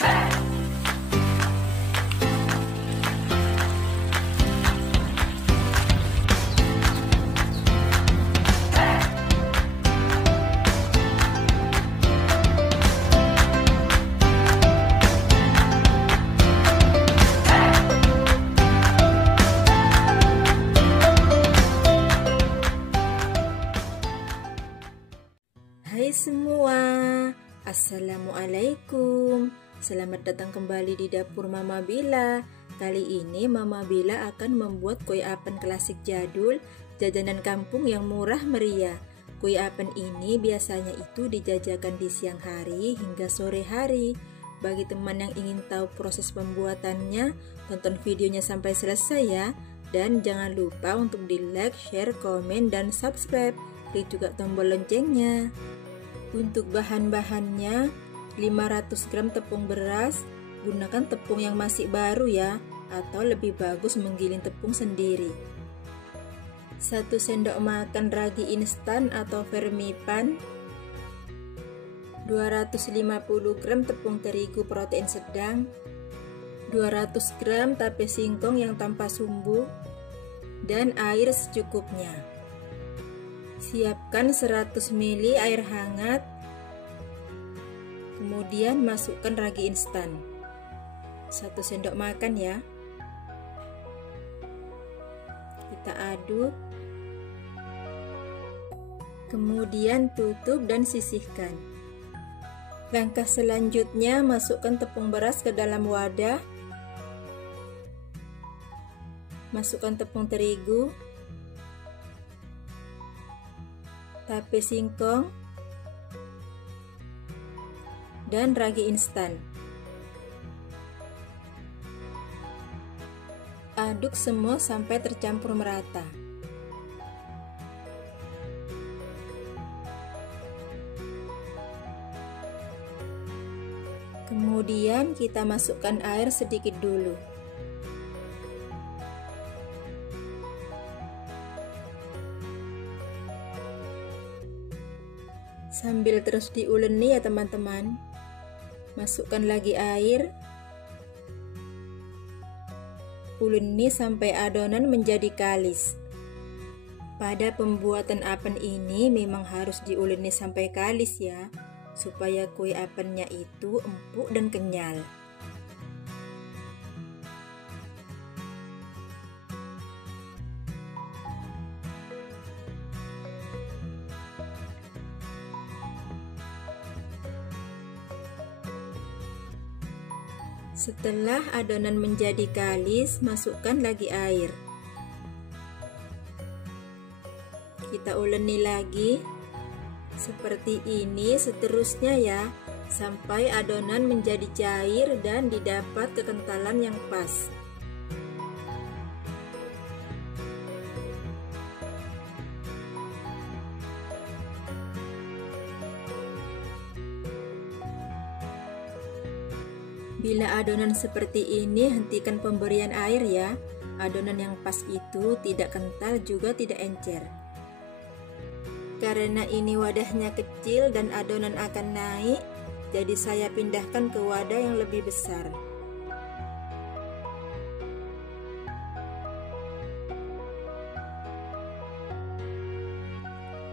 Hai semua, Assalamualaikum. Selamat datang kembali di dapur Mama Bila. Kali ini Mama Bila akan membuat kue apen klasik jadul, jajanan kampung yang murah meriah. Kue apen ini biasanya itu dijajakan di siang hari hingga sore hari. Bagi teman yang ingin tahu proses pembuatannya, tonton videonya sampai selesai ya. Dan jangan lupa untuk di like, share, komen, dan subscribe. Klik juga tombol loncengnya. Untuk bahan-bahannya, 500 gram tepung beras, gunakan tepung yang masih baru ya, atau lebih bagus menggiling tepung sendiri. 1 sendok makan ragi instan atau vermipan, 250 gram tepung terigu protein sedang, 200 gram tape singkong yang tanpa sumbu, dan air secukupnya. Siapkan 100 ml air hangat, kemudian masukkan ragi instan 1 sendok makan ya. Kita aduk, kemudian tutup dan sisihkan. Langkah selanjutnya, masukkan tepung beras ke dalam wadah, masukkan tepung terigu, tape singkong, dan ragi instan. Aduk semua sampai tercampur merata. Kemudian kita masukkan air sedikit dulu. Sambil terus diuleni ya teman-teman. Masukkan lagi air. Uleni sampai adonan menjadi kalis. Pada pembuatan apen ini memang harus diuleni sampai kalis ya, supaya kue apennya itu empuk dan kenyal. Setelah adonan menjadi kalis, masukkan lagi air. Kita uleni lagi seperti ini seterusnya ya, sampai adonan menjadi cair dan didapat kekentalan yang pas. Bila adonan seperti ini, hentikan pemberian air ya. Adonan yang pas itu tidak kental juga tidak encer. Karena ini wadahnya kecil dan adonan akan naik, jadi saya pindahkan ke wadah yang lebih besar.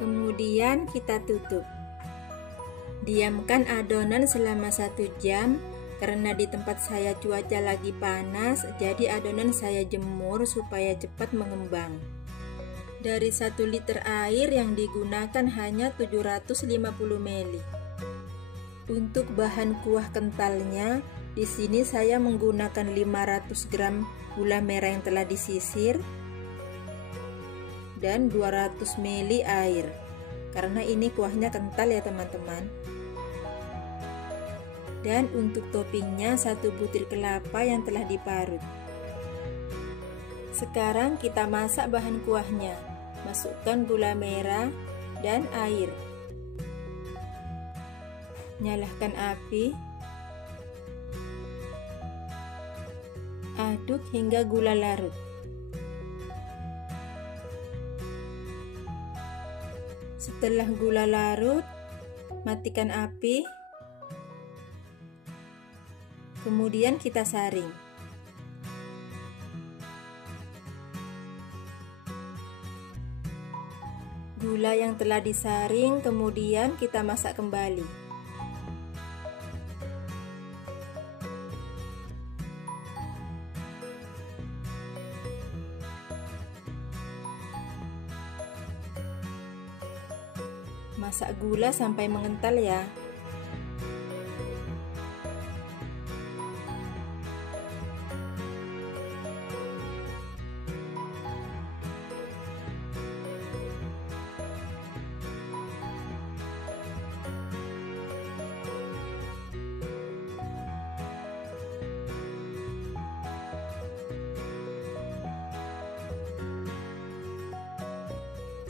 Kemudian kita tutup. Diamkan adonan selama 1 jam. Karena di tempat saya cuaca lagi panas, jadi adonan saya jemur supaya cepat mengembang. Dari 1 liter air yang digunakan hanya 750 ml. Untuk bahan kuah kentalnya, di sini saya menggunakan 500 gram gula merah yang telah disisir dan 200 ml air. Karena ini kuahnya kental ya teman-teman. Dan untuk toppingnya 1 butir kelapa yang telah diparut. Sekarang kita masak bahan kuahnya. Masukkan gula merah dan air. Nyalakan api. Aduk hingga gula larut. Setelah gula larut, matikan api. Kemudian kita saring. Gula yang telah disaring kemudian kita masak kembali. Masak gula sampai mengental ya.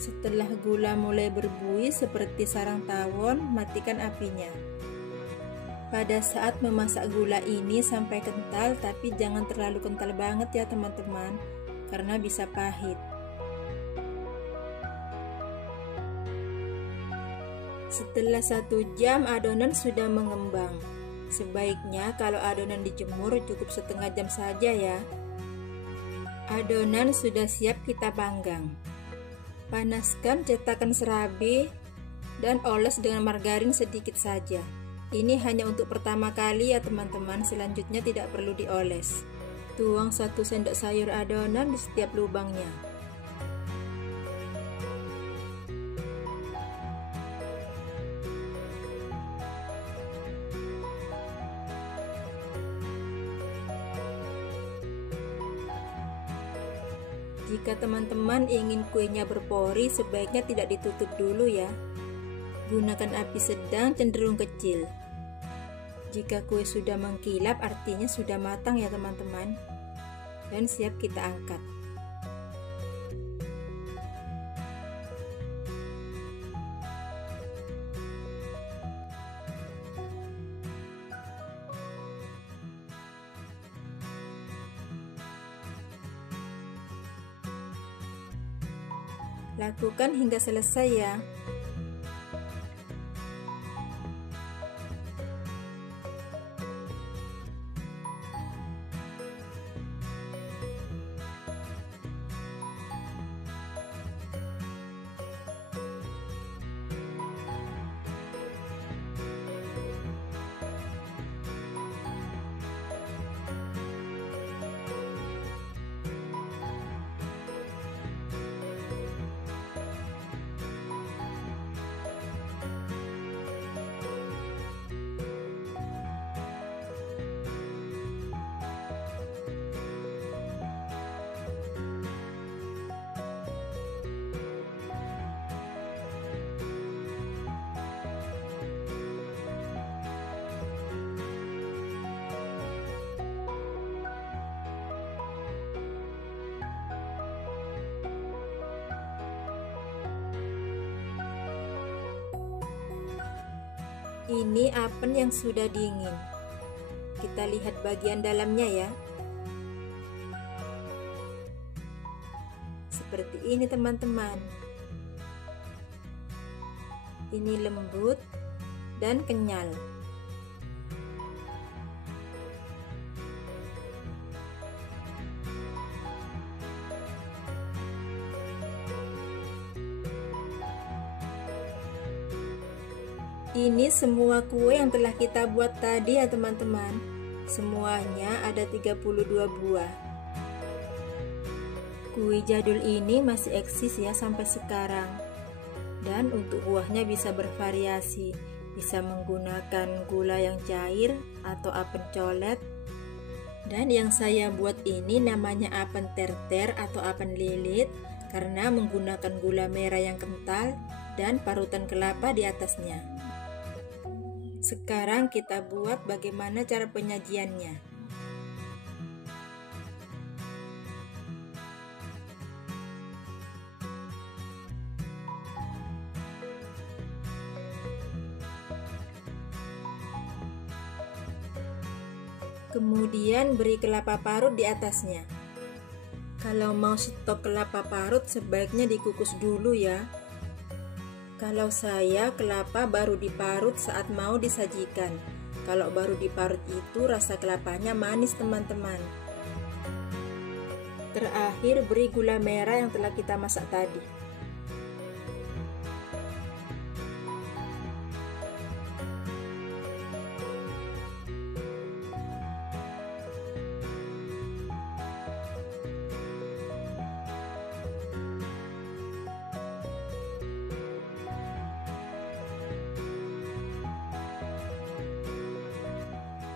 Setelah gula mulai berbuih seperti sarang tawon, matikan apinya. Pada saat memasak gula ini sampai kental, tapi jangan terlalu kental banget ya teman-teman, karena bisa pahit. Setelah 1 jam adonan sudah mengembang. Sebaiknya kalau adonan dijemur cukup setengah jam saja ya. Adonan sudah siap kita panggang. Panaskan cetakan serabi dan oles dengan margarin sedikit saja. Ini hanya untuk pertama kali ya teman-teman, selanjutnya tidak perlu dioles. Tuang 1 sendok sayur adonan di setiap lubangnya. Jika teman-teman ingin kuenya berpori, sebaiknya tidak ditutup dulu ya. Gunakan api sedang cenderung kecil. Jika kue sudah mengkilap, artinya sudah matang ya teman-teman. Dan siap kita angkat. Lakukan hingga selesai ya. Ini apen yang sudah dingin. Kita lihat bagian dalamnya ya. Seperti ini teman-teman. Ini lembut dan kenyal. Ini semua kue yang telah kita buat tadi ya teman-teman. Semuanya ada 32 buah. Kue jadul ini masih eksis ya sampai sekarang. Dan untuk buahnya bisa bervariasi. Bisa menggunakan gula yang cair atau apen colet. Dan yang saya buat ini namanya apen terter atau apen lilit karena menggunakan gula merah yang kental dan parutan kelapa di atasnya. Sekarang kita buat bagaimana cara penyajiannya. Kemudian beri kelapa parut di atasnya. Kalau mau stok kelapa parut sebaiknya dikukus dulu ya. Kalau saya kelapa baru diparut saat mau disajikan. Kalau baru diparut itu rasa kelapanya manis teman-teman. Terakhir beri gula merah yang telah kita masak tadi.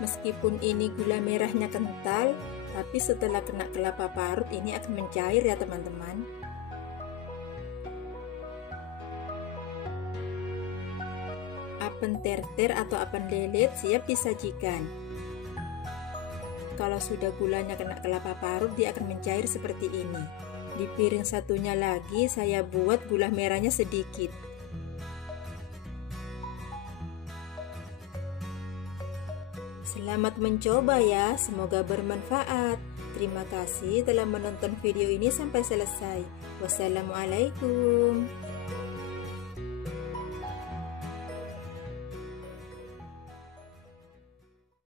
Meskipun ini gula merahnya kental, tapi setelah kena kelapa parut ini akan mencair ya teman-teman. Apen terter atau apen lelet siap disajikan. Kalau sudah gulanya kena kelapa parut, dia akan mencair seperti ini. Di piring satunya lagi saya buat gula merahnya sedikit. Selamat mencoba ya, semoga bermanfaat. Terima kasih telah menonton video ini sampai selesai. Wassalamualaikum.